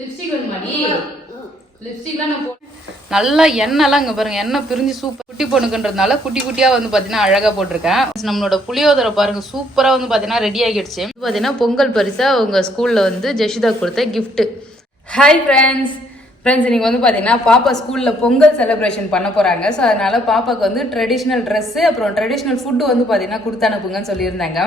Lipstick வேணுமாடி? லிப்ஸ்டிக்லாம் நான் நல்லா எண்ணெய்லாம் இங்கே பாருங்க, எண்ணெய் பிரிஞ்சு சூப்பர். குட்டி பொண்ணுக்குன்றதுனால குட்டி குட்டியாக வந்து பார்த்தீங்கன்னா அழகாக போட்டிருக்கேன். நம்மளோட புளியோதரை பாருங்க சூப்பராக வந்து பார்த்தீங்கன்னா ரெடி ஆகிடுச்சு. பார்த்தீங்கன்னா பொங்கல் பரிசாக உங்கள் ஸ்கூலில் வந்து ஜெஷிதா கொடுத்த கிஃப்ட்டு. ஹாய் ஃப்ரெண்ட்ஸ், இன்னைக்கு வந்து பார்த்தீங்கன்னா பாப்பா ஸ்கூலில் பொங்கல் செலிப்ரேஷன் பண்ண போகிறாங்க. ஸோ அதனால பாப்பாவுக்கு வந்து ட்ரெடிஷ்னல் ட்ரெஸ்ஸு அப்புறம் ட்ரெடிஷ்னல் ஃபுட்டு வந்து பார்த்தீங்கன்னா கொடுத்து அனுப்புங்கன்னு சொல்லியிருந்தாங்க.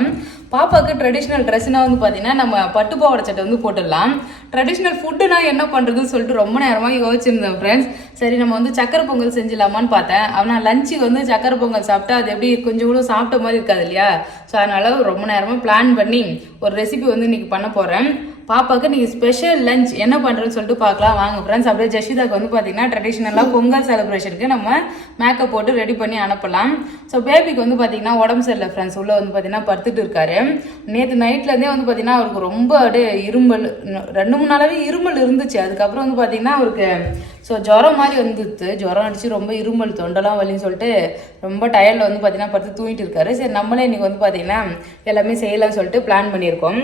பாப்பாவுக்கு ட்ரெடிஷ்னல் ட்ரெஸ்னா வந்து பார்த்தீங்கன்னா நம்ம பட்டுப்பாவாடை சட்டை வந்து போட்டுடலாம். ட்ரெடிஷ்னல் ஃபுட்டுனா என்ன பண்ணுறதுன்னு சொல்லிட்டு ரொம்ப நேரமாக யோசிச்சிருந்தேன் ஃப்ரெண்ட்ஸ். சரி நம்ம வந்து சக்கரை பொங்கல் செஞ்சிடலாமான்னு பார்த்தேன். ஆனால் லஞ்சுக்கு வந்து சக்கரை பொங்கல் சாப்பிட்டா அது எப்படி கொஞ்சம் கூட சாப்பிட்ட மாதிரி இருக்காது இல்லையா? ஸோ அதனால ரொம்ப நேரமாக பிளான் பண்ணி ஒரு ரெசிபி வந்து இன்னைக்கு பண்ண போகிறேன். பாப்பாவுக்கு நீங்கள் ஸ்பெஷல் லஞ்ச் என்ன பண்ணுறேன்னு சொல்லிட்டு பார்க்கலாம் வாங்க ஃப்ரெண்ட்ஸ். அப்படியே ஜெஷிதாக்கு வந்து பார்த்தீங்கன்னா ட்ரெடிஷ்னலாக பொங்கல் செலிப்ரேஷனுக்கு நம்ம மேக்கப் போட்டு ரெடி பண்ணி அனுப்பலாம். ஸோ பேபிக்கு வந்து பார்த்தீங்கன்னா உடம்பு சரியில்லை ஃப்ரெண்ட்ஸ், உள்ளே வந்து பார்த்தீங்கன்னா படுத்துட்டு இருக்காரு. நேற்று நைட்லேருந்தே வந்து பார்த்தீங்கன்னா அவருக்கு ரொம்ப அப்படியே இருமல், 2-3 நாளாவே இருமல் இருந்துச்சு. அதுக்கப்புறம் வந்து பார்த்தீங்கன்னா அவருக்கு ஜுரம் மாதிரி வந்துடுது. ஜுரம் அடிச்சு ரொம்ப இருமல், தொண்டெல்லாம் வலின்னு சொல்லிட்டு ரொம்ப டயர்டில் வந்து பார்த்தீங்கன்னா படுத்து தூங்கிட்டு இருக்காரு. சரி நம்மளே இன்னைக்கு வந்து பார்த்தீங்கன்னா எல்லாமே செய்யலாம்னு சொல்லிட்டு பிளான் பண்ணியிருக்கோம்.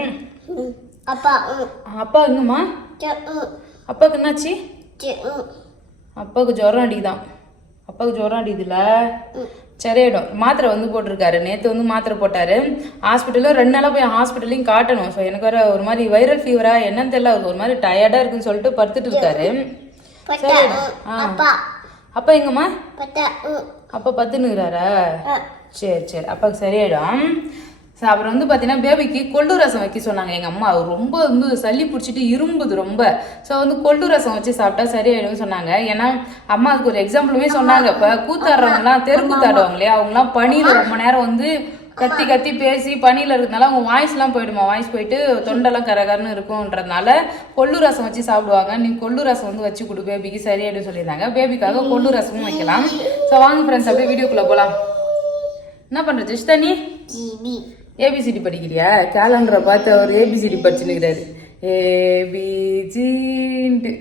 அப்பா எங்கம்மா? அப்பாவுக்கு என்னாச்சு? அப்பாவுக்கு ஜுரம் அடிக்குதான். அப்பாவுக்கு ஜுரம் அடிக்குதுல்ல, சரியாயிடும். மாத்திரை வந்து போட்டிருக்காரு. நேற்று வந்து மாத்திரை போட்டாரு. ஹாஸ்பிட்டலும் 2 நாளாக போய் ஹாஸ்பிட்டலையும் காட்டணும். ஸோ எனக்கு வேற ஒரு மாதிரி வைரல் ஃபீவரா என்னன்னு தெரியல, அவருக்கு ஒரு மாதிரி டயர்டா இருக்குன்னு சொல்லிட்டு படுத்துட்டு இருக்காரு. அப்பா எங்கம்மா? அப்பா பத்துனுக்குறாரா? சரி அப்பாவுக்கு சரியாயிடும். அப்புறம் வந்து பார்த்தீங்கன்னா பேபிக்கு கொள்ளு ரசம் வைக்க சொன்னாங்க எங்கள் அம்மா. அவர் ரொம்ப வந்து சளி பிடிச்சிட்டு இரும்புது ரொம்ப. ஸோ வந்து கொள்ளு ரசம் வச்சு சாப்பிட்டா சரியாயிடும்னு சொன்னாங்க. ஏன்னா அம்மா அதுக்கு ஒரு எக்ஸாம்பிளுமே சொன்னாங்க. இப்போ கூத்தாடுறவங்கலாம் தெருக்கூத்தாடுவாங்க இல்லையா, அவங்களாம் பனியில் ரொம்ப நேரம் வந்து கத்தி பேசி பனியில் இருக்கிறதுனால அவங்க வாய்ஸ்லாம் போயிடுமா, வாய்ஸ் போயிட்டு தொண்டெல்லாம் கரகரன்னு இருக்கும்ன்றதுனால கொள்ளு ரசம் வச்சு சாப்பிடுவாங்க. நீ கொள்ளு ரசம் வந்து வச்சு கொடு பேபிக்கு சரியாயிடும் சொல்லியிருந்தாங்க. பேபிக்காக கொள்ளு ரசமும் வைக்கலாம். ஸோ வாங்க ஃப்ரெண்ட்ஸ் அப்படியே வீடியோக்குள்ளே போகலாம். என்ன பண்ணுற ஜெஷிதா? நீ ஏபிசிடி படிக்கிறியா? கேலண்டரை பார்த்து அவர் ஏபிசிடி படிச்சுன்னுக்கிறாரு. ஏபிசின்ட்டு.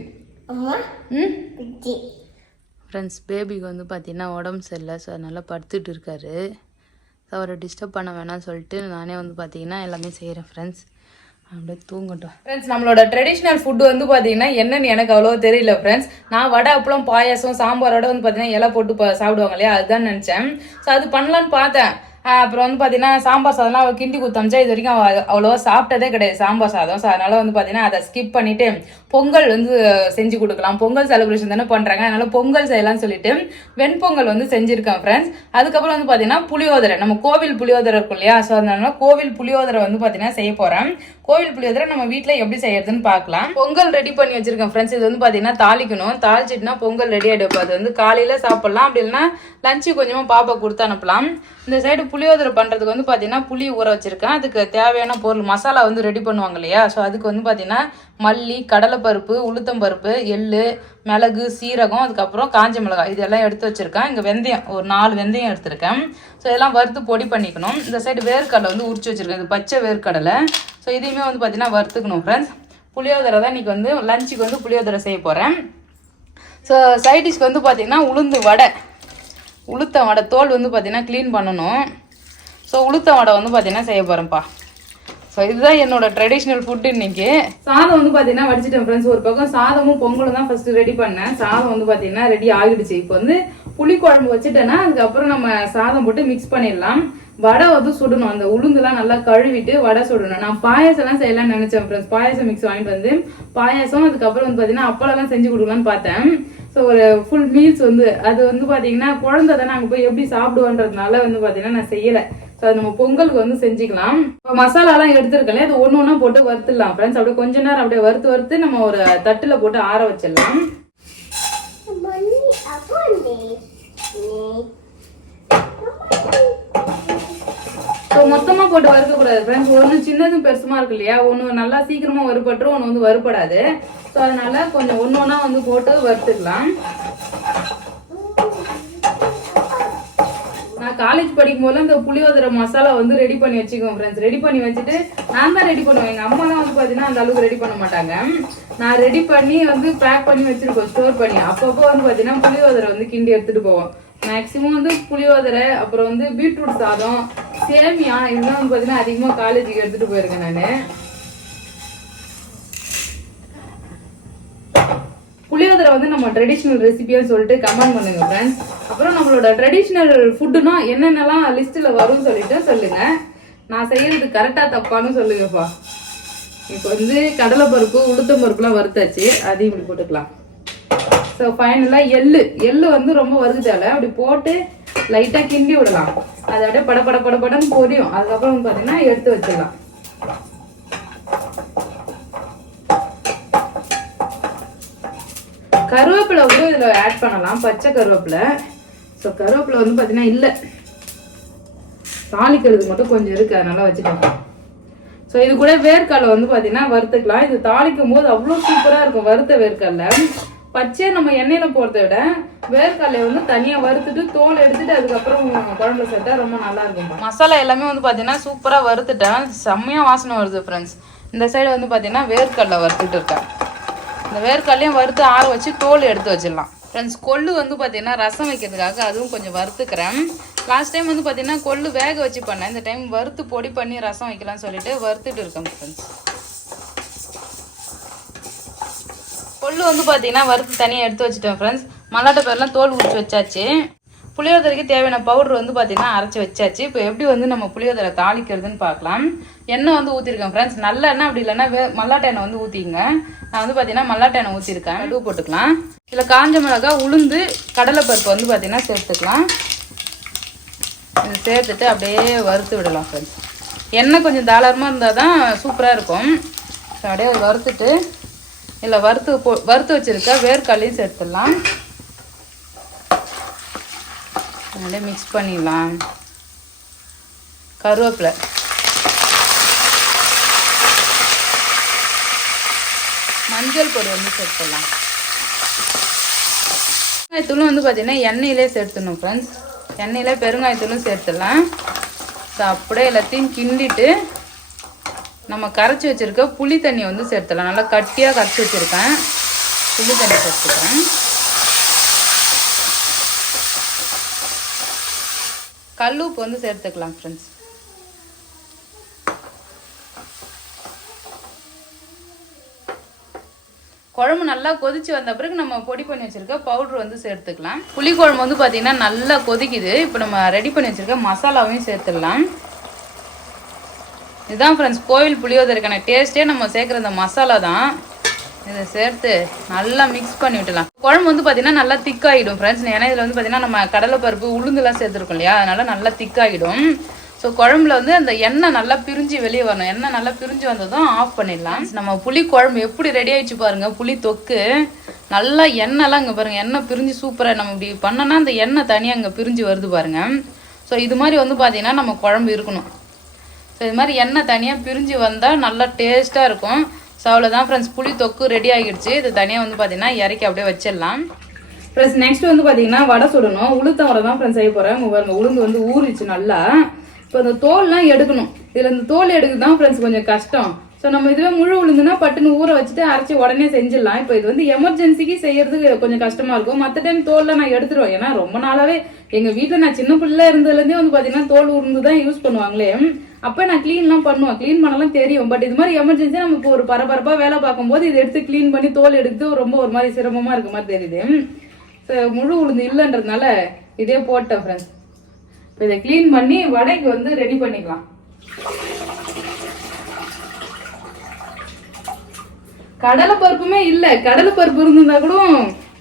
ஃப்ரெண்ட்ஸ் பேபிக்கு வந்து பார்த்தீங்கன்னா உடம்பு சரியில்லை. ஸோ அதனால் படுத்துட்டு இருக்காரு. ஸோ அவரை டிஸ்டர்ப் பண்ண வேணாம்னு சொல்லிட்டு நானே வந்து பார்த்தீங்கன்னா எல்லாமே செய்கிறேன் ஃப்ரெண்ட்ஸ். அப்படியே தூங்கட்டும். ஃப்ரெண்ட்ஸ் நம்மளோட ட்ரெடிஷ்னல் ஃபுட்டு வந்து பார்த்தீங்கன்னா என்னன்னு எனக்கு அவ்வளோ தெரியல ஃப்ரெண்ட்ஸ். நான் வடை அப்பளம் பாயாசம் சாம்பாரோட வந்து பார்த்தீங்கன்னா இலை போட்டு சாப்பிடுவாங்க இல்லையா, அதுதான் நினச்சேன். ஸோ அது பண்ணலான்னு பார்த்தேன். அப்புறம் வந்து பார்த்தீங்கன்னா சாம்பார் சாதம்லாம் அவள் கிண்டி கொடுத்தமிச்சா இது வரைக்கும் அவ்வளோவா சாப்பிட்டதே கிடையாது சாம்பார் சாதம். ஸோ அதனால வந்து பார்த்தீங்கன்னா அதை ஸ்கிப் பண்ணிட்டு பொங்கல் வந்து செஞ்சு கொடுக்கலாம். பொங்கல் செலிப்ரேஷன் தானே பண்ணுறாங்க, அதனால பொங்கல் செய்யலாம்னு சொல்லிட்டு வெண்பொங்கல் வந்து செஞ்சுருக்கேன் ஃப்ரெண்ட்ஸ். அதுக்கப்புறம் வந்து பார்த்தீங்கன்னா புளியோதரை, நம்ம கோவில் புளியோதரை இருக்கும் இல்லையா, ஸோ அதனால கோவில் புளியோதரை வந்து பார்த்தீங்கன்னா செய்ய போகிறேன். கோவில் புளியோதரை நம்ம வீட்டில் எப்படி செய்யறதுன்னு பார்க்கலாம். பொங்கல் ரெடி பண்ணி வச்சிருக்கேன் ஃப்ரெண்ட்ஸ். இது வந்து பார்த்தீங்கன்னா தாளிக்கணும். தாளிச்சிட்டுனா பொங்கல் ரெடி ஆகிடும். அது வந்து காலையில் சாப்பிட்லாம், அப்படி இல்லைன்னா லஞ்சு கொஞ்சமாக பாப்பா கொடுத்து அனுப்பலாம். இந்த சைடு புளியோதரை பண்ணுறதுக்கு வந்து பார்த்தீங்கன்னா புளி ஊற வச்சிருக்கேன். அதுக்கு தேவையான பொருள் மசாலா வந்து ரெடி பண்ணுவாங்க இல்லையா, ஸோ அதுக்கு வந்து பார்த்தீங்கன்னா மல்லி, கடலைப்பருப்பு, உளுத்தம்பருப்பு, எள்ளு, மிளகு, சீரகம், அதுக்கப்புறம் காஞ்ச மிளகாய் இதெல்லாம் எடுத்து வச்சிருக்கேன். இங்கே வெந்தயம் ஒரு 4 வெந்தயம் எடுத்திருக்கேன். ஸோ இதெல்லாம் வறுத்து பொடி பண்ணிக்கணும். இந்த சைடு வேர்க்கடலை வந்து உரிச்சு வச்சிருக்கேன். இது பச்சை வேர்க்கடலை. ஸோ இதையுமே வந்து பார்த்தீங்கன்னா வறுத்துக்கணும் ஃப்ரெண்ட்ஸ். புளியோதரை தான் இன்றைக்கி வந்து லஞ்சுக்கு வந்து புளியோதரை செய்ய போகிறேன். ஸோ சைட் டிஷ்க்கு வந்து பார்த்தீங்கன்னா உளுத்த வடை தோல் வந்து பார்த்தீங்கன்னா க்ளீன் பண்ணணும். ஸோ உளுத்த வடை வந்து பார்த்தீங்கன்னா செய்ய போகிறேன்ப்பா. ஸோ இதுதான் என்னோட ட்ரெடிஷ்னல் ஃபுட்டு இன்னைக்கு. சாதம் வந்து பார்த்தீங்கன்னா வடிச்சிட்டேன் ஃப்ரெண்ட்ஸ். ஒரு பக்கம் சாதமும் பொங்கலும் தான் ஃபர்ஸ்ட் ரெடி பண்ணேன். சாதம் வந்து பார்த்தீங்கன்னா ரெடி ஆகிடுச்சு. இப்போ வந்து புளி குழம்பு வச்சுட்டேன்னா அதுக்கப்புறம் நம்ம சாதம் போட்டு மிக்ஸ் பண்ணிடலாம். வடை வந்து சுடணும். அந்த உளுந்துலாம் நல்லா கழுவிட்டு வடை சுடணும். நான் பாயாசம்லாம் செய்யலாம்னு நினைச்சேன் ஃப்ரெண்ட்ஸ். பாயாசம் மிக்ஸ் வாங்கிட்டு வந்து பாயாசம், அதுக்கப்புறம் வந்து பார்த்தீங்கன்னா அப்பளம்லாம் செஞ்சு கொடுக்கலான்னு பார்த்தேன். ஸோ ஒரு ஃபுல் மீல்ஸ் வந்து அது வந்து பார்த்தீங்கன்னா குழந்தை தான் நாங்கள் போய் எப்படி சாப்பிடுவோன்றதுனால வந்து பார்த்தீங்கன்னா நான் செய்யலை. ஸோ அது நம்ம பொங்கலுக்கு வந்து செஞ்சுக்கலாம். இப்போ மசாலாலாம் எடுத்துருக்கல, அது ஒன்று ஒன்றா போட்டு வறுத்துடலாம் ஃப்ரெண்ட்ஸ். அப்படியே கொஞ்ச நேரம் அப்படியே வறுத்து நம்ம ஒரு தட்டில் போட்டு ஆற வச்சிடலாம். ஸோ மொத்தமாக போட்டு வறுக்கக்கூடாது ஃப்ரெண்ட்ஸ். ஒன்று சின்னதும் பெருசுமா இருக்கு இல்லையா, ஒன்று நல்லா சீக்கிரமாக வறுபட்டுரும், ஒன்று வந்து வறுபடாது. ஸோ அதனால கொஞ்சம் ஒன்று ஒன்றா வந்து போட்டு வறுத்துக்கலாம். நான் காலேஜ் படிக்கும் போது இந்த புளியோதரை மசாலா வந்து ரெடி பண்ணி வச்சுக்குவேன் ஃப்ரெண்ட்ஸ். ரெடி பண்ணி வச்சுட்டு நான் தான் ரெடி பண்ணுவேன். எங்கள் அம்மாலாம் வந்து பார்த்தீங்கன்னா அந்த அளவுக்கு ரெடி பண்ண மாட்டாங்க. நான் ரெடி பண்ணி வந்து பேக் பண்ணி வச்சிருக்கோம் ஸ்டோர் பண்ணி. அப்பப்போ வந்து பார்த்தீங்கன்னா புளியோதரை வந்து கிண்டி எடுத்துகிட்டு போவோம். மேக்ஸிமம் வந்து புளியோதரை, அப்புறம் வந்து பீட்ரூட் சாதம், சேமியா இதெல்லாம் வந்து பார்த்தீங்கன்னா அதிகமாக காலேஜுக்கு எடுத்துகிட்டு போயிருக்கேன் நான். புளியோதரை வந்து நம்ம ட்ரெடிஷ்னல் ரெசிபின்னு சொல்லிட்டு கமெண்ட் பண்ணுங்க ஃப்ரெண்ட்ஸ். அப்புறம் நம்மளோட ட்ரெடிஷ்னல் ஃபுட்டுனா என்னென்னலாம் லிஸ்ட்டில் வரும்னு சொல்லிட்டு சொல்லுங்க. நான் செய்யறது கரெக்டாக தப்பான்னு சொல்லுங்கப்பா. இப்போ வந்து கடலைப்பருப்பு உளுத்தம் பருப்புலாம் வறுத்தாச்சு, அதையும் இப்படி போட்டுக்கலாம். ஸோ ஃபைனலாக எள்ளு வந்து ரொம்ப வறுத்தால அப்படி போட்டு லைட்டாக கிண்டி விடலாம். அதை அப்படியே படன்னு பொரியும். அதுக்கப்புறம் வந்து பார்த்தீங்கன்னா எடுத்து வச்சிடலாம். கருவேப்பிலை வந்து இதில் ஆட் பண்ணலாம், பச்சை கருவேப்பிலை. ஸோ கருவேப்பிலை வந்து பார்த்தீங்கன்னா இல்லை, தாளிக்கிறது மட்டும் கொஞ்சம் இருக்கு, அதனால வச்சுக்கோங்க. ஸோ இது கூட வேர்க்கடலை வந்து பார்த்தீங்கன்னா வறுத்துக்கலாம். இது தாளிக்கும் போது அவ்வளோ சூப்பராக இருக்கும். வறுத்த வேர்க்கடலை பச்சையை நம்ம எண்ணெயில் போகிறத விட வேர்க்கடலையை வந்து தனியாக வறுத்துட்டு தோல் எடுத்துட்டு அதுக்கப்புறம் குழம்புல சேர்த்தா ரொம்ப நல்லா இருக்கும். மசாலா எல்லாமே வந்து பார்த்தீங்கன்னா சூப்பராக வறுத்துட்டேன், செம்மையாக வாசனை வருது ஃப்ரெண்ட்ஸ். இந்த சைடு வந்து பார்த்தீங்கன்னா வேர்க்கடலை வறுத்துட்டு இருக்கேன். இந்த வேர்க்கடலையும் வறுத்து ஆற வச்சு தோல் எடுத்து வச்சிடலாம் ஃப்ரெண்ட்ஸ். கொள்ளு வந்து பார்த்தீங்கன்னா ரசம் வைக்கிறதுக்காக அதுவும் கொஞ்சம் வறுத்துக்கிறேன். லாஸ்ட் டைம் வந்து பார்த்தீங்கன்னா கொள்ளு வேக வச்சு பண்ணேன். இந்த டைம் வறுத்து பொடி பண்ணி ரசம் வைக்கலாம்னு சொல்லிட்டு வறுத்துட்டு இருக்கேன் ஃப்ரெண்ட்ஸ். கொள்ளு வந்து பார்த்தீங்கன்னா வறுத்து தனியாக எடுத்து வச்சுட்டேன் ஃப்ரெண்ட்ஸ். மல்லாட்டை பேர்லாம் தோல் உரிச்சு வச்சாச்சு. புளியோதரைக்கு தேவையான பவுடர் வந்து பார்த்தீங்கன்னா அரைச்சி வச்சாச்சு. இப்போ எப்படி வந்து நம்ம புளியோதரை தாளிக்கிறதுன்னு பார்க்கலாம். எண்ணெய் வந்து ஊற்றிருக்கேன் ஃப்ரெண்ட்ஸ். நல்ல எண்ணெய் அப்படி இல்லைன்னா மல்லாட்டை எண்ணெய் வந்து ஊற்றிங்க. நான் வந்து பார்த்தீங்கன்னா மல்லாட்டை எண்ணெய் ஊற்றிருக்கேன். கடுகு போட்டுக்கலாம். இதில் காஞ்ச மிளகாய், உளுந்து, கடலைப்பருப்பு வந்து பார்த்தீங்கன்னா சேர்த்துக்கலாம். இது சேர்த்துட்டு அப்படியே வறுத்து விடலாம் ஃப்ரெண்ட்ஸ். எண்ணெய் கொஞ்சம் தாராளமாக இருந்தால் தான் சூப்பராக இருக்கும். அப்படியே வறுத்துட்டு இல்லை வறுத்து வச்சுருக்க வேர்க்கடலையும் சேர்த்துடலாம். அப்படியே மிக்ஸ் பண்ணிடலாம். கருவேப்பிலை, மஞ்சள் பொடி வந்து சேர்த்துடலாம். பெருங்காயத்தூளும் வந்து பார்த்தீங்கன்னா எண்ணெயிலே சேர்த்துடணும் ஃப்ரெண்ட்ஸ். எண்ணெயில் பெருங்காயத்தூளும் சேர்த்துடலாம். ஸோ அப்படியே எல்லாத்தையும் கிண்டிட்டு நம்ம கரைச்சி வச்சுருக்க புளி தண்ணி வந்து சேர்த்துடலாம். நல்லா கட்டியாக கரைச்சி வச்சுருக்கேன், புளி தண்ணி சேர்த்துக்கிறேன். கல் உப்பு வந்து சேர்த்துக்கலாம் ஃப்ரெண்ட்ஸ். குழம்பு நல்லா கொதிச்சு வந்த பிறகு நம்ம பொடி பண்ணி வச்சிருக்க பவுடர் வந்து சேர்த்துக்கலாம். புளி குழம்பு வந்து பார்த்தீங்கன்னா நல்லா கொதிக்குது. இப்போ நம்ம ரெடி பண்ணி வச்சிருக்க மசாலாவையும் சேர்த்துடலாம். இதுதான் ஃப்ரெண்ட்ஸ் கோவில் புளியோதரைக்கான டேஸ்ட்டே நம்ம சேர்க்குற இந்த மசாலா தான். இதை சேர்த்து நல்லா மிக்ஸ் பண்ணி விட்டுலாம். குழம்பு வந்து பார்த்தீங்கன்னா நல்லா திக்காகிடும் ஃப்ரெண்ட்ஸ். ஏன்னா இதில் வந்து பார்த்தீங்கன்னா நம்ம கடலைப்பருப்பு உளுந்துலாம் சேர்த்துருக்கோம் இல்லையா, அதனால நல்லா திக்காகிடும். ஸோ குழம்புல வந்து அந்த எண்ணெய் நல்லா பிரிஞ்சு வெளியே வரணும். எண்ணெய் நல்லா பிரிஞ்சு வந்ததும் ஆஃப் பண்ணிடலாம். நம்ம புளி குழம்பு எப்படி ரெடி ஆகிடுச்சு பாருங்கள். புளி தொக்கு நல்லா எண்ணெய்லாம் இங்கே பாருங்கள், எண்ணெய் பிரிஞ்சு சூப்பராக. நம்ம இப்படி பண்ணோன்னா அந்த எண்ணெய் தனியாக இங்கே பிரிஞ்சு வருது பாருங்கள். ஸோ இது மாதிரி வந்து பார்த்தீங்கன்னா நம்ம குழம்பு இருக்கணும். ஸோ இது மாதிரி எண்ணெய் தனியாக பிரிஞ்சு வந்தால் நல்லா டேஸ்ட்டாக இருக்கும். ஸோ அவ்வளோதான் ஃப்ரெண்ட்ஸ், புளி தொக்கு ரெடி ஆகிடுச்சு. இது தனியாக வந்து பார்த்தீங்கன்னா இறக்கி அப்படியே வச்சிடலாம். ஃப்ரெண்ட்ஸ் நெக்ஸ்ட் வந்து பார்த்தீங்கன்னா வடை சுடணும். உளுத்தம் வடை தான் ஃப்ரெண்ட்ஸ் செய்ய போகிறேன். பாருங்க உளுந்து வந்து ஊறிச்சு நல்லா. இப்போ இந்த தோல்லாம் எடுக்கணும். இதில் இந்த தோல் எடுக்குது தான் ஃப்ரெண்ட்ஸ் கொஞ்சம் கஷ்டம். ஸோ நம்ம இதுவே முழு உளுந்துனா பட்டுன்னு ஊற வச்சுட்டு அரைச்சி உடனே செஞ்சிடலாம். இப்போ இது வந்து எமர்ஜென்சிக்கு செய்யறதுக்கு கொஞ்சம் கஷ்டமா இருக்கும். மற்ற டைம் தோல்லாம் நான் எடுத்துருவேன். ஏன்னா ரொம்ப நாளாவே எங்கள் வீட்டில் நான் சின்ன பிள்ளை இருந்ததுலேருந்தே வந்து பார்த்தீங்கன்னா தோல் உளுந்து தான் யூஸ் பண்ணுவாங்களே. அப்போ நான் க்ளீன்லாம் பண்ணுவேன், க்ளீன் பண்ணலாம் தெரியும். பட் இது மாதிரி எமர்ஜென்சியாக நம்ம இப்போ ஒரு பரபரப்பாக வேலை பார்க்கும்போது இதை எடுத்து க்ளீன் பண்ணி தோல் எடுத்து ரொம்ப ஒரு மாதிரி சிரமமாக இருக்க மாதிரி தெரியுது. ஸோ முழு உளுந்து இல்லைன்றதுனால இதே போட்டேன் ஃப்ரெண்ட்ஸ். இப்போ இதை க்ளீன் பண்ணி வடைக்கு வந்து ரெடி பண்ணிக்கலாம். கடலை பருப்புமே இல்லை, கடலை பருப்பு இருந்திருந்தா கூட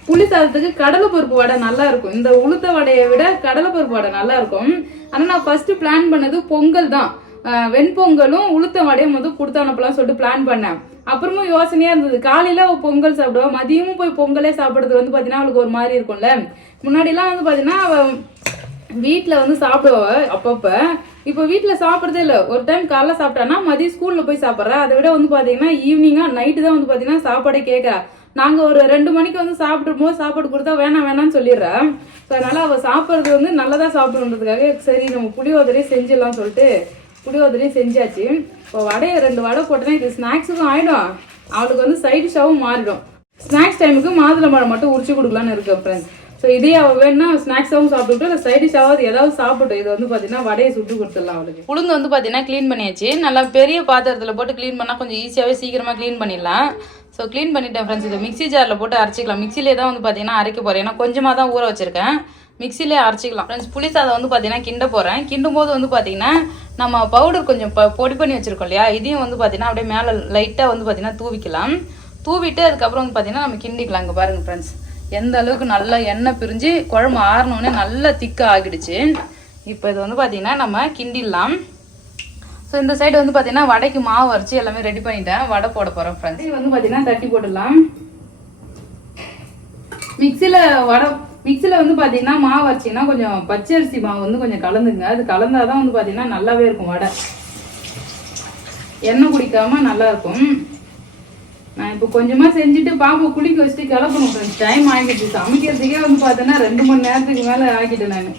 புளி சாதத்துக்கு கடலை பருப்பு வடை நல்லா இருக்கும். இந்த உளுத்த வடையை விட கடலை பருப்பு வடை நல்லா இருக்கும். ஆனால் நான் ஃபர்ஸ்ட் பிளான் பண்ணது பொங்கல் தான். வெண்பொங்கலும் உளுத்த வடையும் வந்து கொடுத்து அனுப்பலாம் சொல்லிட்டு பிளான் பண்ணேன். அப்புறமும் யோசனையா இருந்தது, காலையில அவள் பொங்கல் சாப்பிடுவா, மதியமும் போய் பொங்கலே சாப்பிடுறது வந்து பாத்தீங்கன்னா அவளுக்கு ஒரு மாதிரி இருக்கும்ல. முன்னாடிலாம் வந்து பாத்தீங்கன்னா அவ வீட்டுல வந்து சாப்பிடுவா அப்பப்ப. இப்போ வீட்டுல சாப்பிடறதே இல்லை. ஒரு டைம் காலைல சாப்பிட்டானா மதியம் ஸ்கூல்ல போய் சாப்பிட்றா. அதை விட வந்து பாத்தீங்கன்னா ஈவினிங்கா நைட்டு தான் வந்து பாத்தீங்கன்னா சாப்பாடே கேட்கறா. நாங்க ஒரு 2 மணிக்கு வந்து சாப்பிடும் போது சாப்பாடு கொடுத்தா வேணாம்னு சொல்லிடுறா. ஸோ அதனால அவ சாப்பிட்றது வந்து நல்லதா சாப்பிடணுன்றதுக்காக சரி நம்ம புளியோதரையும் செஞ்சிடலாம் சொல்லிட்டு புளியோதரையும் செஞ்சாச்சு. இப்போ வடையை 2 வடை போட்டேன்னா இது ஸ்நாக்ஸுக்கும் ஆயிடும், அவளுக்கு வந்து சைட் டிஷ்ஷாவும் மாறிடும். ஸ்நாக்ஸ் டைமுக்கு மாதுளம்பழம் மட்டும் உரிச்சு கொடுக்கலான்னு இருக்கு ஃப்ரெண்ட்ஸ். ஸோ இதே அவள் வேணும்னா ஸ்நாக்ஸாகவும் சாப்பிட்டுட்டு இல்லை சைட் டிஷ்ஷாவது ஏதாவது சாப்பிட்டோம். இது வந்து பார்த்தீங்கன்னா வடையை சுட்டு கொடுத்துடலாம் அவளுக்கு. உளுந்து வந்து பார்த்தீங்கன்னா க்ளீன் பண்ணியாச்சு. நல்லா பெரிய பாத்திரத்தில் போட்டு க்ளீன் பண்ணால் கொஞ்சம் ஈஸியாகவே சீக்கிரமாக க்ளீன் பண்ணிடலாம். ஸோ க்ளீன் பண்ணிட்டேன் ஃப்ரெண்ட்ஸ். இது மிக்ஸி ஜாரில் போட்டு அரைச்சிக்கலாம். மிக்ஸிலே தான் வந்து பார்த்தீங்கன்னா அரைக்க போகிறேன். ஏன்னா கொஞ்சமாக தான் ஊற வச்சுருக்கேன். மிக்ஸிலே அரைச்சிக்கலாம் ஃப்ரெண்ட்ஸ். புளி சாதம் வந்து பார்த்தீங்கன்னா கிண்ட போகிறேன். கிண்டும் போது வந்து பார்த்தீங்கன்னா நம்ம பவுடர் கொஞ்சம் பொடி பண்ணி வச்சுருக்கோம் இல்லையா, இதையும் வந்து பார்த்தீங்கன்னா அப்படியே மேலே லைட்டாக வந்து பார்த்தீங்கன்னா தூவிக்கலாம். தூவிட்டு அதுக்கப்புறம் வந்து பார்த்தீங்கன்னா நம்ம கிண்டிக்கலாம். இங்கே பாருங்கள் ஃப்ரெண்ட்ஸ், எந்த அளவுக்கு நல்லா எண்ணெய் பிரிஞ்சு குழம்பு ஆறினோடனே நல்லா திக்காக ஆகிடுச்சு. இப்போ இது வந்து பார்த்தீங்கன்னா நம்ம கிண்டிடலாம். ஸோ இந்த சைடு வந்து பார்த்தீங்கன்னா வடைக்கு மாவு அரைச்சி எல்லாமே ரெடி பண்ணிட்டேன். வடை போட போகிறோம் ஃப்ரெண்ட்ஸ். இது வந்து பார்த்தீங்கன்னா தட்டி போட்டுடலாம். மிக்சியில் வந்து பார்த்தீங்கன்னா மாவு அரைச்சிங்கன்னா கொஞ்சம் பச்சரிசி மாவு வந்து கொஞ்சம் கலந்துங்க. அது கலந்தாதான் வந்து பார்த்தீங்கன்னா நல்லாவே இருக்கும் வடை. எண்ணெய் குடிக்காமல் நல்லா இருக்கும். நான் இப்போ கொஞ்சமாக செஞ்சுட்டு பாப்பா குளிக்க வச்சுட்டு கிளப்பணும் ஃப்ரெண்ட்ஸ். டைம் ஆகிடுச்சு. சமைக்கிறதுக்கே வந்து பார்த்தீங்கன்னா 2 மணி நேரத்துக்கு மேலே ஆகிட்டேன் நான்.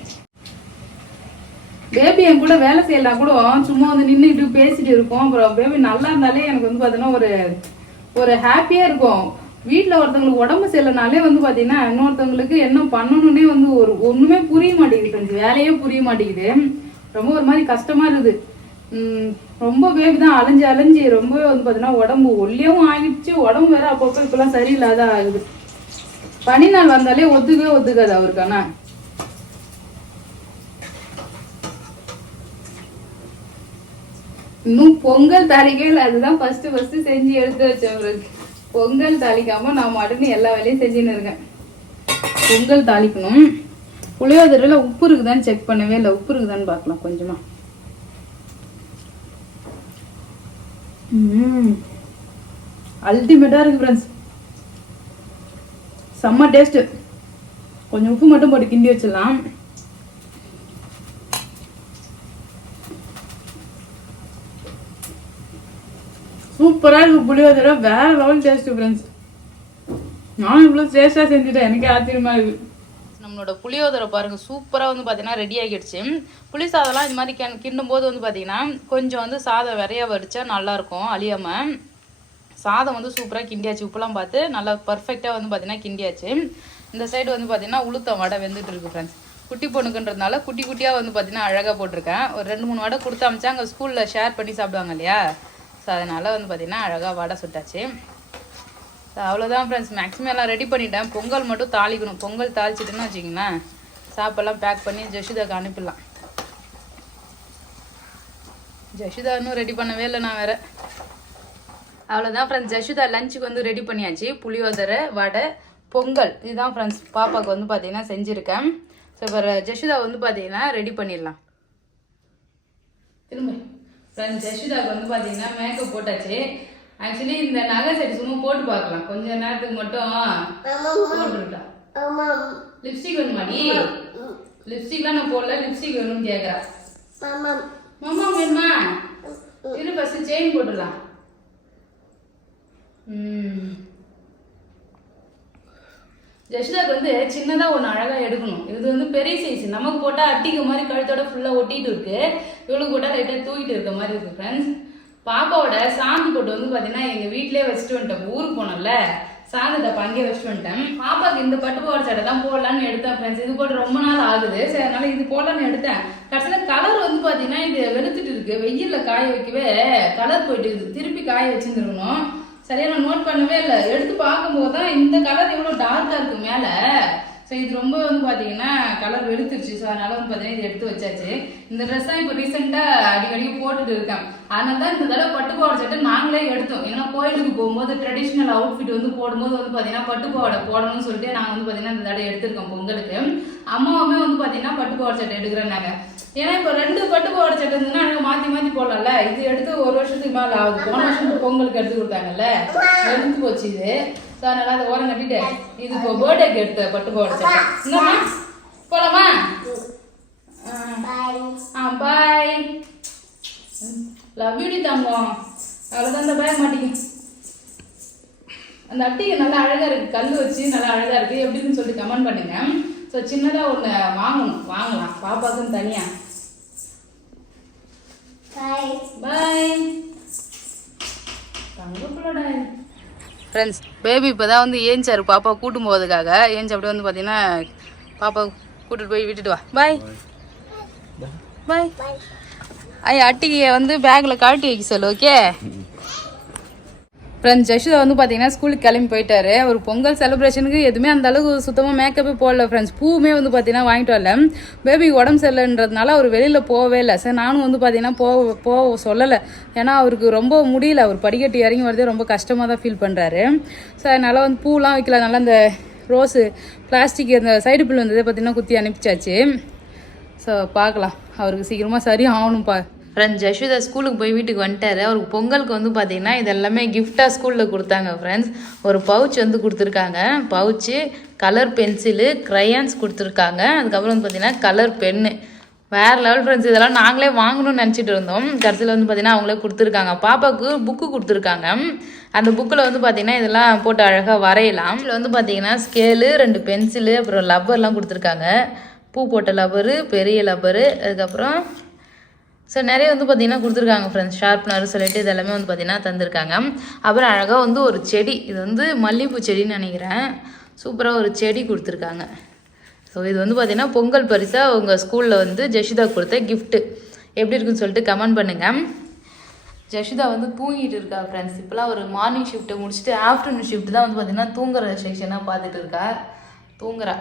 பேபி என் கூட வேலை செய்யலாம் கூட சும்மா வந்து நின்றுட்டு பேசிட்டு இருக்கோம். அப்புறம் பேபி நல்லா இருந்தாலே எனக்கு வந்து பார்த்தீங்கன்னா ஒரு ஹாப்பியாக இருக்கும். வீட்டில் ஒருத்தவங்களுக்கு உடம்பு சரியில்லைனாலே வந்து பார்த்தீங்கன்னா இன்னொருத்தவங்களுக்கு என்ன பண்ணணுன்னே வந்து ஒன்றுமே புரிய மாட்டேங்குது ஃப்ரெண்ட்ஸ். வேலையே புரிய மாட்டேங்குது. ரொம்ப ஒரு மாதிரி கஷ்டமாக இருக்குது. ரொம்ப பேபி தான் அலைஞ்சு ரொம்பவே வந்து பார்த்தீங்கன்னா உடம்பு ஒல்லியாகவும் ஆகிடுச்சு. உடம்பு வேற அப்பப்போ இப்பெல்லாம் சரியில்லாத ஆகுது. பனி நாள் வந்தாலே ஒத்துக்காது அவருக்கான. இன்னும் பொங்கல் தாளிக்கையில் அதுதான் ஃபர்ஸ்ட் செஞ்சு எடுத்து வச்சேன் அவருக்கு. பொங்கல் தாளிக்காம நான் மட்டும் எல்லா வேலையும் செஞ்சுன்னு இருக்கேன். பொங்கல் தாளிக்கணும். புளியோதரையில உப்பு இருக்குதான்னு செக் பண்ணவே இல்லை. உப்பு இருக்குதான்னு பார்க்கலாம் கொஞ்சமா. அல்டிமேட்டா இருக்கு ஃப்ரெண்ட்ஸ். செம்ம டேஸ்ட். கொஞ்சம் உப்பு மட்டும் போட்டு கிண்டி வச்சிடலாம். சூப்பரா இருக்கு புளியோதரை. வேற லெவல் டேஸ்ட் ஃப்ரெண்ட்ஸ். நானும் இவ்வளோ டேஸ்டா செஞ்சுட்டேன். எனக்கு ஆச்சரியமா இருக்கு. நம்மளோட புளியோதரை பாருங்க சூப்பரா வந்து பாத்தீங்கன்னா ரெடி ஆகிடுச்சு. புளி சாதம்லாம் இது மாதிரி கிண்டும் போது வந்து பாத்தீங்கன்னா கொஞ்சம் வந்து சாதம் விரையா வடிச்சா நல்லா இருக்கும், அழியாம. சாதம் வந்து சூப்பரா கிண்டியாச்சு. உப்புலாம் பார்த்து நல்லா பர்ஃபெக்டா வந்து பாத்தீங்கன்னா கிண்டியாச்சு. இந்த சைடு வந்து பாத்தீங்கன்னா உளுத்த வடை வெந்துட்டு இருக்கு ஃப்ரெண்ட்ஸ். குட்டி பொண்ணுக்குன்றதுனால குட்டி குட்டியா வந்து பாத்தீங்கன்னா அழகா போட்டிருக்கேன். ஒரு 2-3 வடை கொடுத்து அமிச்சா அங்கே ஸ்கூல்ல ஷேர் பண்ணி சாப்பிடுவாங்க இல்லையா. ஸோ அதனால் வந்து பார்த்திங்கன்னா அழகாக வடை சுட்டாச்சு. ஸோ அவ்வளோதான் ஃப்ரெண்ட்ஸ். மேக்ஸிமம் எல்லாம் ரெடி பண்ணிட்டேன். பொங்கல் மட்டும் தாளிக்கணும். பொங்கல் தாளிச்சிட்டுன்னு வச்சிங்கன்னா சாப்பெல்லாம் பேக் பண்ணி ஜஷிதாக்கு அனுப்பிடலாம். ஜஷிதா இன்னும் ரெடி பண்ணவே இல்லை நான் வேறு. அவ்வளோதான் ஃப்ரெண்ட்ஸ். ஜஷிதா லஞ்சுக்கு வந்து ரெடி பண்ணியாச்சு. புளியோதரை, வடை, பொங்கல். இதுதான் ஃப்ரெண்ட்ஸ் பாப்பாவுக்கு வந்து பார்த்திங்கன்னா செஞ்சுருக்கேன். ஸோ இப்போ ஜஷிதா வந்து பார்த்திங்கன்னா ரெடி பண்ணிடலாம். திரும்ப ஃப்ரெண்ட்ஸ் ஜஷிதாவுக்கு வந்து பார்த்தீங்கன்னா மேக்கப் போட்டாச்சு. ஆக்சுவலி இந்த நகை செட் சும்மா போட்டு பார்க்கலாம். கொஞ்ச நேரத்துக்கு மட்டும் போட்டுருக்கலாம். லிப்ஸ்டிக் வேணுமாடி? லிப்ஸ்டிக்லாம் நான் போடல. லிப்ஸ்டிக் வேணும்னு கேட்குறா. மாமா வேணுமா? இரு ஃபர்ஸ்ட் செயின் போட்டுடலாம். ஜஷிதாக்கு வந்து சின்னதாக ஒன்று அழகாக எடுக்கணும். இது வந்து பெரிய சைஸ். நமக்கு போட்டால் அட்டிக்க மாதிரி கழுத்தோட ஃபுல்லாக ஒட்டிட்டு இருக்கு. இவளுக்கு போட்டால் லைட்டாக தூக்கிட்டு இருக்க மாதிரி இருக்கு ஃப்ரெண்ட்ஸ். பாப்பாவோட சாமி போட்டு வந்து பார்த்தீங்கன்னா எங்கள் வீட்டிலே வச்சுட்டு வந்துட்டேன். ஊருக்கு போனோம்ல, சாமி தப்பா அங்கேயே வச்சுட்டு வந்துட்டேன். பாப்பாவுக்கு இந்த பட்டுப்பாவாடை சட்டை தான் போடலான்னு எடுத்தேன் ஃப்ரெண்ட்ஸ். இது போட்டு ரொம்ப நாள் ஆகுது. சரி அதனால இது போடலான்னு எடுத்தேன். கடைசியில் கலர் வந்து பார்த்தீங்கன்னா இது வெளுத்துட்டு இருக்கு. வெயிலில் காய வைக்கவே கலர் போயிட்டு இருக்குது. திருப்பி காய வச்சுருந்துருக்கணும். சரியா நான் நோட் பண்ணவே இல்லை. எடுத்து பார்க்கும்போது தான் இந்த கலர் எவ்வளோ டார்க்காக இருக்கு மேலே. ஸோ இது ரொம்ப வந்து பார்த்தீங்கன்னா கலர் வெளுத்துருச்சு. ஸோ அதனால வந்து பார்த்தீங்கன்னா இது எடுத்து வச்சாச்சு. இந்த ட்ரெஸ் தான் இப்போ ரீசெண்டாக அடிக்கடிக்கு போட்டுட்டு இருக்கேன். அதனால தான் இந்த தடவை பட்டுப்பாவாடை சட்டை நாங்களே எடுத்தோம். ஏன்னா கோயிலுக்கு போகும்போது ட்ரெடிஷ்னல் அவுட்ஃபிட் வந்து போடும்போது வந்து பார்த்தீங்கன்னா பட்டுப்பாவாடை போடணும்னு சொல்லிட்டு நாங்கள் வந்து பார்த்தீங்கன்னா இந்த தடவை எடுத்திருக்கோம் பொங்கலுக்கு. அம்மாவுமே வந்து பார்த்தீங்கன்னா பட்டுப்பாவாடை சட்டை எடுக்கிறேன்னாங்க. ஏன்னா இப்போ 2 பட்டுப்பாவாடை சட்டை இருந்ததுன்னா நாங்கள் மாற்றி போடலாம்ல. இது எடுத்து 1 வருஷத்துக்கு மேலே ஆகுது. போன வருஷம் பொங்கலுக்கு எடுத்து கொடுத்தாங்கல்ல, எடுத்து போச்சு இது. ஸோ அதனால அதை ஓரம் கட்டிட்டு இது இப்போ பர்த்டேக்கு எடுத்த பட்டுப்பாவாடை சட்டை. என்னம்மா போலாமா? பாய். லவ் யூ டி தங்கம். அவ்வளோதான். அந்த பேக் மாட்டிங்க. அந்த அட்டிகை நல்லா அழகாக இருக்குது. கல் வச்சு நல்லா அழகாக இருக்குது. எப்படின்னு சொல்லிட்டு கமெண்ட் பண்ணுங்க. ஸோ சின்னதாக ஒன்று வாங்கலாம் பாப்பாக்குன்னு தனியாக. பாய். தங்கப்புள்ளோட ஃப்ரெண்ட்ஸ் பேபி இப்போ தான் வந்து ஏஞ்சாரு பாப்பா கூட்டும் போவதுக்காக. ஏஞ்சி அப்படியே வந்து பார்த்தீங்கன்னா பாப்பா கூட்டிட்டு போய் விட்டுட்டு வா. பாய் பாய். ஐயா அட்டிகையை வந்து பேக்கில் கழட்டி வைக்க சொல்லு. ஓகே ஃப்ரெண்ட்ஸ் ஜஷுதா வந்து பார்த்தீங்கன்னா ஸ்கூலுக்கு கிளம்பி போயிட்டாரு. ஒரு பொங்கல் செலிப்ரேஷனுக்கு எதுவுமே அந்த அளவுக்கு சுத்தமாக மேக்கப்பே போடல ஃப்ரெண்ட்ஸ். பூவுமே வந்து பார்த்தீங்கன்னா வாங்கிட்டு வரல. பேபிக்கு உடம்பு சரியில்லைன்றதுனால அவர் வெளியில் போகவே இல்லை. சார் நானும் வந்து பார்த்தீங்கன்னா போக சொல்லலை. ஏன்னா அவருக்கு ரொம்ப முடியல. அவர் படிக்கட்டு இறங்கி வரதே ரொம்ப கஷ்டமாக தான் ஃபீல் பண்ணுறாரு. ஸோ அதனால் வந்து பூலாம் வைக்கல. நல்லா இந்த ரோஸு பிளாஸ்டிக் இந்த சைடு பில் வந்ததே பார்த்தீங்கன்னா குத்தி அனுப்பிச்சாச்சு. ஸோ பார்க்கலாம், அவருக்கு சீக்கிரமாக சரி ஆகணும்ப்பா. ஃப்ரெண்ட்ஸ் ஜஷுதா ஸ்கூலுக்கு போய் வீட்டுக்கு வந்துட்டாரு. அவருக்கு பொங்கலுக்கு வந்து பார்த்தீங்கன்னா இது எல்லாமே கிஃப்டாக ஸ்கூலில் கொடுத்தாங்க ஃப்ரெண்ட்ஸ். ஒரு பவுச் வந்து கொடுத்துருக்காங்க. பவுச்சு, கலர் பென்சிலு, க்ரையான்ஸ் கொடுத்துருக்காங்க. அதுக்கப்புறம் வந்து பார்த்தீங்கன்னா கலர் பென்னு. வேறு லெவல் ஃப்ரெண்ட்ஸ். இதெல்லாம் நாங்களே வாங்கணும்னு நினச்சிட்டு இருந்தோம். கடைசியில் வந்து பார்த்தீங்கன்னா அவங்களே கொடுத்துருக்காங்க. பாப்பாவுக்கு புக்கு கொடுத்துருக்காங்க. அந்த புக்கில் வந்து பார்த்தீங்கன்னா இதெல்லாம் போட்டு அழகாக வரையலாம். இதில் வந்து பார்த்தீங்கன்னா ஸ்கேலு, 2 பென்சிலு, அப்புறம் லப்பர்லாம் கொடுத்துருக்காங்க. பூ போட்ட லப்பரு, பெரிய லப்பரு, அதுக்கப்புறம் ஸோ நிறைய வந்து பார்த்திங்கன்னா கொடுத்துருக்காங்க ஃப்ரெண்ட்ஸ். ஷார்ப்னர் சொல்லிட்டு இது எல்லாமே வந்து பார்த்திங்கன்னா தந்திருக்காங்க. அப்புறம் அழகாக வந்து ஒரு செடி, இது வந்து மல்லிகைப்பூ செடின்னு நினைக்கிறேன். சூப்பராக ஒரு செடி கொடுத்துருக்காங்க. ஸோ இது வந்து பார்த்திங்கன்னா பொங்கல் பரிசாக உங்கள் ஸ்கூலில் வந்து ஜஷுதா கொடுத்த கிஃப்ட்டு. எப்படி இருக்குன்னு சொல்லிட்டு கமெண்ட் பண்ணுங்கள். ஜஷுதா வந்து தூங்கிட்டு இருக்கா ஃப்ரெண்ட்ஸ். இப்போலாம் ஒரு மார்னிங் ஷிஃப்ட்டை முடிச்சுட்டு ஆஃப்டர்நூன் ஷிஃப்ட் தான் வந்து பார்த்திங்கன்னா தூங்குற செக்ஷனாக பார்த்துட்டு இருக்கா. தூங்குறா.